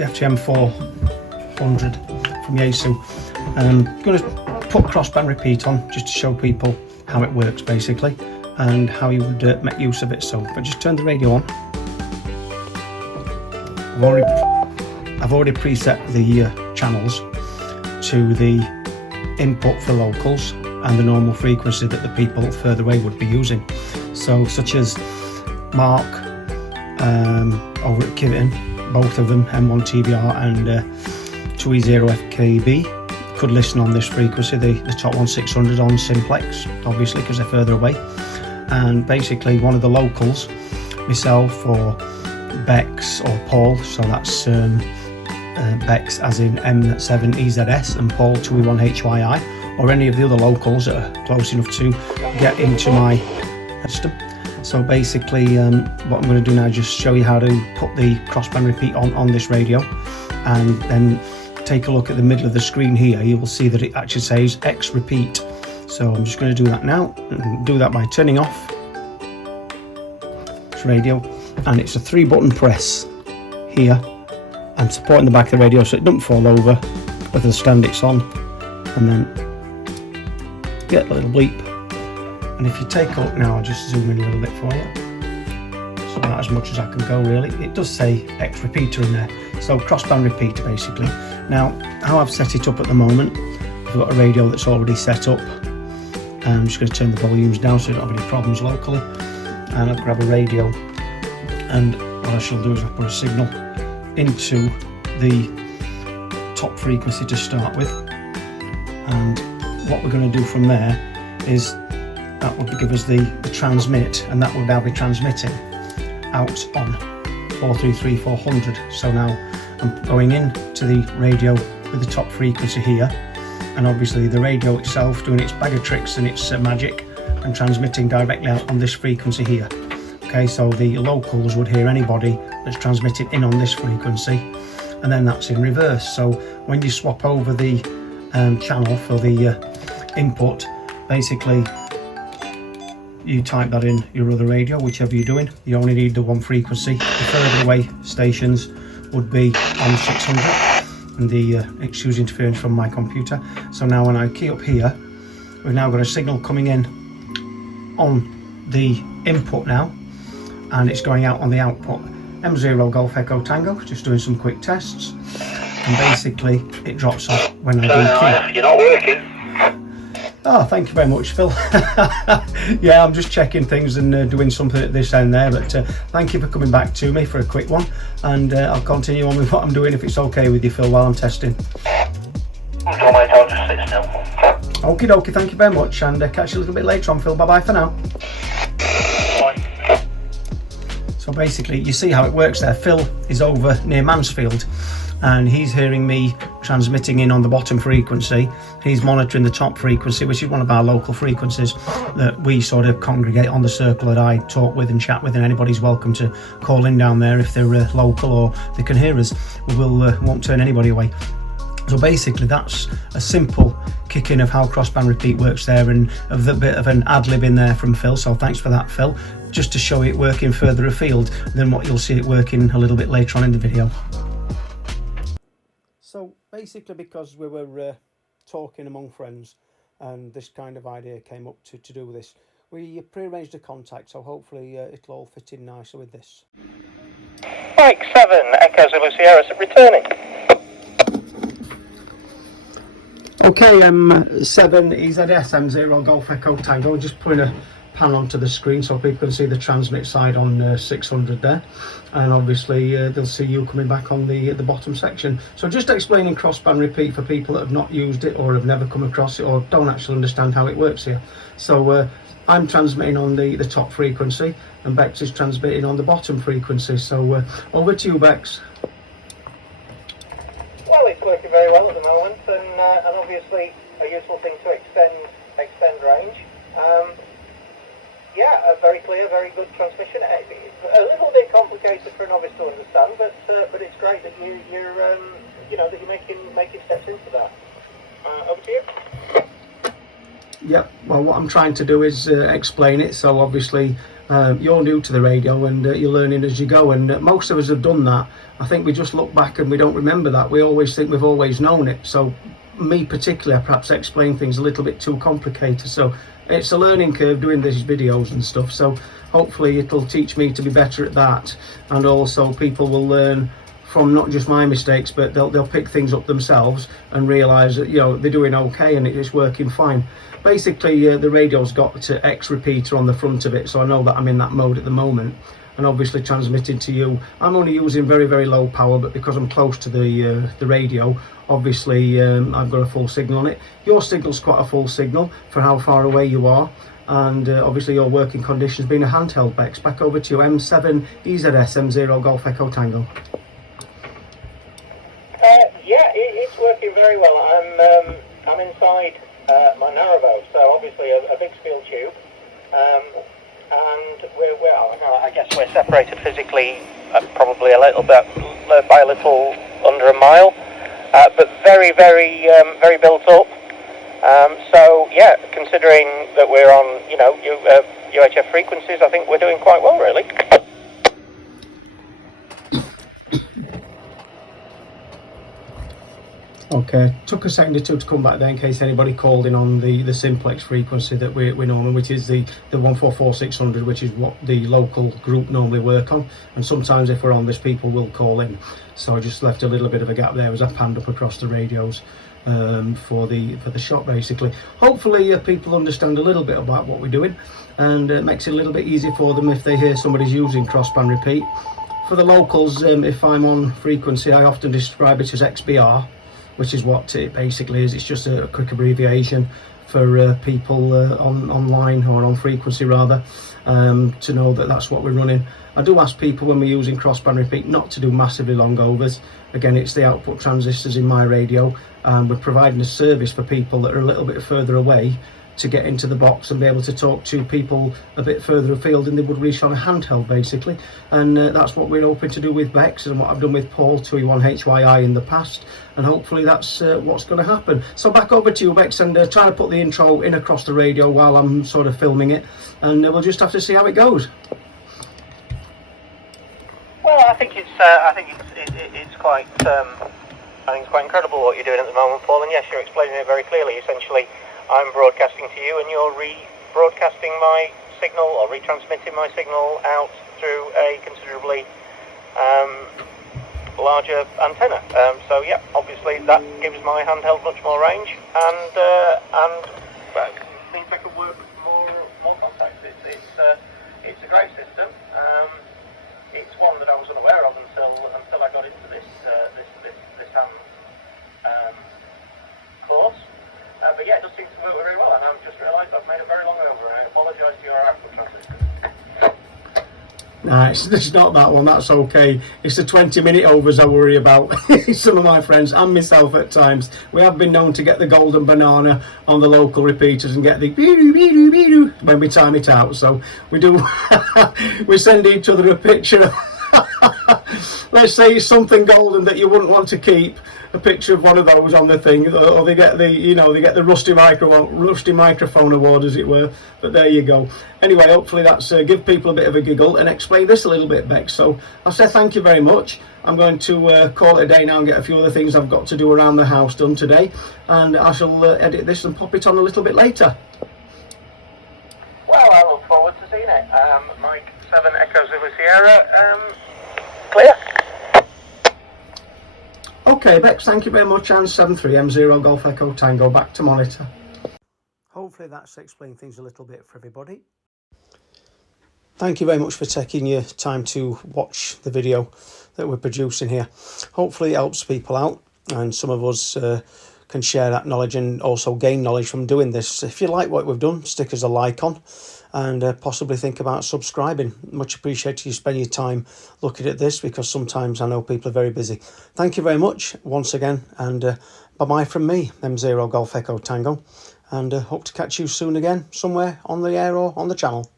FTM 400 from Yaesu. I'm going to put crossband repeat on just to show people how it works basically and how you would make use of it. So if I just turn the radio on, I've already preset the channels to the input for locals and the normal frequency that the people further away would be using. So such as Mark over at Kiveton, both of them, M1TVR and 2E0FKB, could listen on this frequency, the top one 600 on Simplex, obviously because they're further away. And basically one of the locals, myself or Bex or Paul, so that's Bex as in M7EZS and Paul 2E1HYI, or any of the other locals that are close enough to get into my system. So basically what I'm going to do now is just show you how to put the crossband repeat on this radio, and then take a look at the middle of the screen here. You will see that it actually says X repeat. So I'm just going to do that now, and do that by turning off this radio, and it's a 3-button press here. I'm supporting the back of the radio so it doesn't fall over with the stand it's on, and then get a little bleep. And if you take a look now, I'll just zoom in a little bit for you. So not as much as I can go really. It does say X repeater in there. So crossband repeater basically. Now how I've set it up at the moment, I've got a radio that's already set up. I'm just going to turn the volumes down so I don't have any problems locally. And I'll grab a radio, and what I shall do is I'll put a signal into the top frequency to start with. And what we're going to do from there is that will give us the transmit, and that will now be transmitting out on 433-400. So now I'm going in to the radio with the top frequency here, and obviously the radio itself doing its bag of tricks and its magic and transmitting directly out on this frequency here. Okay, so the locals would hear anybody that's transmitting in on this frequency, and then that's in reverse. So when you swap over the channel for the input, basically you type that in your other radio, whichever you're doing. You only need the one frequency. The further away stations would be on 600, and the excuse interference from my computer. So now when I key up here, we've now got a signal coming in on the input now, and it's going out on the output. M0 Golf Echo Tango, just doing some quick tests, and basically it drops off when I do key. You're not working. Oh, thank you very much, Phil. Yeah, I'm just checking things and doing something at this end there, but thank you for coming back to me for a quick one, and I'll continue on with what I'm doing if it's okay with you, Phil, while I'm testing. I'll just sit still. Okie dokie, thank you very much, and catch you a little bit later on, Phil. Bye bye for now. Bye. So basically, you see how it works there. Phil is over near Mansfield, and he's hearing me transmitting in on the bottom frequency. He's monitoring the top frequency, which is one of our local frequencies that we sort of congregate on the circle that I talk with and chat with, and anybody's welcome to call in down there if they're local or they can hear us. We won't turn anybody away. So basically that's a simple kick-in of how crossband repeat works there, and a bit of an ad-lib in there from Phil, so thanks for that, Phil, just to show it working further afield than what you'll see it working a little bit later on in the video. So basically, because we were talking among friends and this kind of idea came up to do this, we pre-arranged a contact, so hopefully it'll all fit in nicely with this. Mike 7, Echo Zulu Sierra, returning. Okay, M7 EZS M0 Golf Echo Tango, just putting a pan onto the screen so people can see the transmit side on 600 there, and obviously they'll see you coming back on the bottom section. So just explaining crossband repeat for people that have not used it or have never come across it or don't actually understand how it works here. So I'm transmitting on the top frequency, and Bex is transmitting on the bottom frequency. So over to you, Bex. Well, it's working very well at the moment, and obviously a useful thing to extend range. Yeah, a very clear, very good transmission. It's a little bit complicated for a novice to understand, but it's great that you're that you're making steps into that. Over to you. Yep, well what I'm trying to do is explain it. So obviously You're new to the radio, and you're learning as you go, and most of us have done that. I think we just look back and we don't remember that. We always think we've always known it. So me particularly, I perhaps explain things a little bit too complicated. So it's a learning curve doing these videos and stuff. So hopefully it'll teach me to be better at that, and also people will learn from not just my mistakes, but they'll pick things up themselves and realise that, you know, they're doing okay and it's working fine. Basically, the radio's got an X repeater on the front of it, so I know that I'm in that mode at the moment, and obviously transmitting to you. I'm only using very, very low power, but because I'm close to the radio, obviously I've got a full signal on it. Your signal's quite a full signal for how far away you are, and obviously your working conditions being a handheld. Bex, back over to you. M7 EZS M0 Golf Echo Tango. Yeah, it's working very well. I'm inside my narrowboat, so obviously a big steel tube, and I guess we're separated physically probably a little bit by a little under a mile, but very, very, very built up. So yeah, considering that we're on, you know, UHF frequencies, I think we're doing quite well, really. Okay, took a second or two to come back there in case anybody called in on the simplex frequency that we normally, which is the 144-600, which is what the local group normally work on, and sometimes if we're on this, people will call in. So I just left a little bit of a gap there as I panned up across the radios for the shot, basically. Hopefully people understand a little bit about what we're doing, and it makes it a little bit easier for them if they hear somebody's using crossband repeat. For the locals, if I'm on frequency, I often describe it as XBR, which is what it basically is. It's just a quick abbreviation for people online, or on frequency rather, to know that that's what we're running. I do ask people when we're using crossband repeat not to do massively long overs. Again, it's the output transistors in my radio, and we're providing a service for people that are a little bit further away to get into the box and be able to talk to people a bit further afield than they would reach on a handheld, basically. And that's what we're hoping to do with Bex, and what I've done with Paul 2E1HYI in the past, and hopefully that's what's going to happen. So back over to you, Bex, and try to put the intro in across the radio while I'm sort of filming it, and we'll just have to see how it goes. Well, I think it's quite incredible what you're doing at the moment, Paul. And yes, you're explaining it very clearly. Essentially, I'm broadcasting to you, and you're rebroadcasting my signal, or retransmitting my signal out through a considerably larger antenna. So yeah, obviously that gives my handheld much more range, and means I can work with more contacts. It's a great system. It's one that I was unaware of until I got into this ham course. But yeah, it does seem to work very well, and I've just realised I've made a very long over. I apologise to your output transistors. Nah, it's not that one, that's okay. It's the 20-minute overs I worry about. Some of my friends and myself at times, we have been known to get the golden banana on the local repeaters and get the when we time it out. So we do, we send each other a picture of let's say it's something golden that you wouldn't want to keep, a picture of one of those on the thing, or they get the, you know, they get the rusty microphone award, as it were. But there you go. Anyway, hopefully that's give people a bit of a giggle and explain this a little bit, Bex. So I'll say thank you very much. I'm going to call it a day now and get a few other things I've got to do around the house done today, and I shall edit this and pop it on a little bit later. Well, I look forward to seeing it. Mike 7 Echo Zulu Sierra, clear. Okay, Bex, thank you very much, and 73 M0 Golf Echo Tango, back to monitor. Hopefully that's explained things a little bit for everybody. Thank you very much for taking your time to watch the video that we're producing here. Hopefully it helps people out, and some of us can share that knowledge and also gain knowledge from doing this. If you like what we've done, stick us a like on, and possibly think about subscribing. Much appreciated you spend your time looking at this, because sometimes I know people are very busy. Thank you very much once again, and bye-bye from me, M0 Golf Echo Tango, and hope to catch you soon again somewhere on the air or on the channel.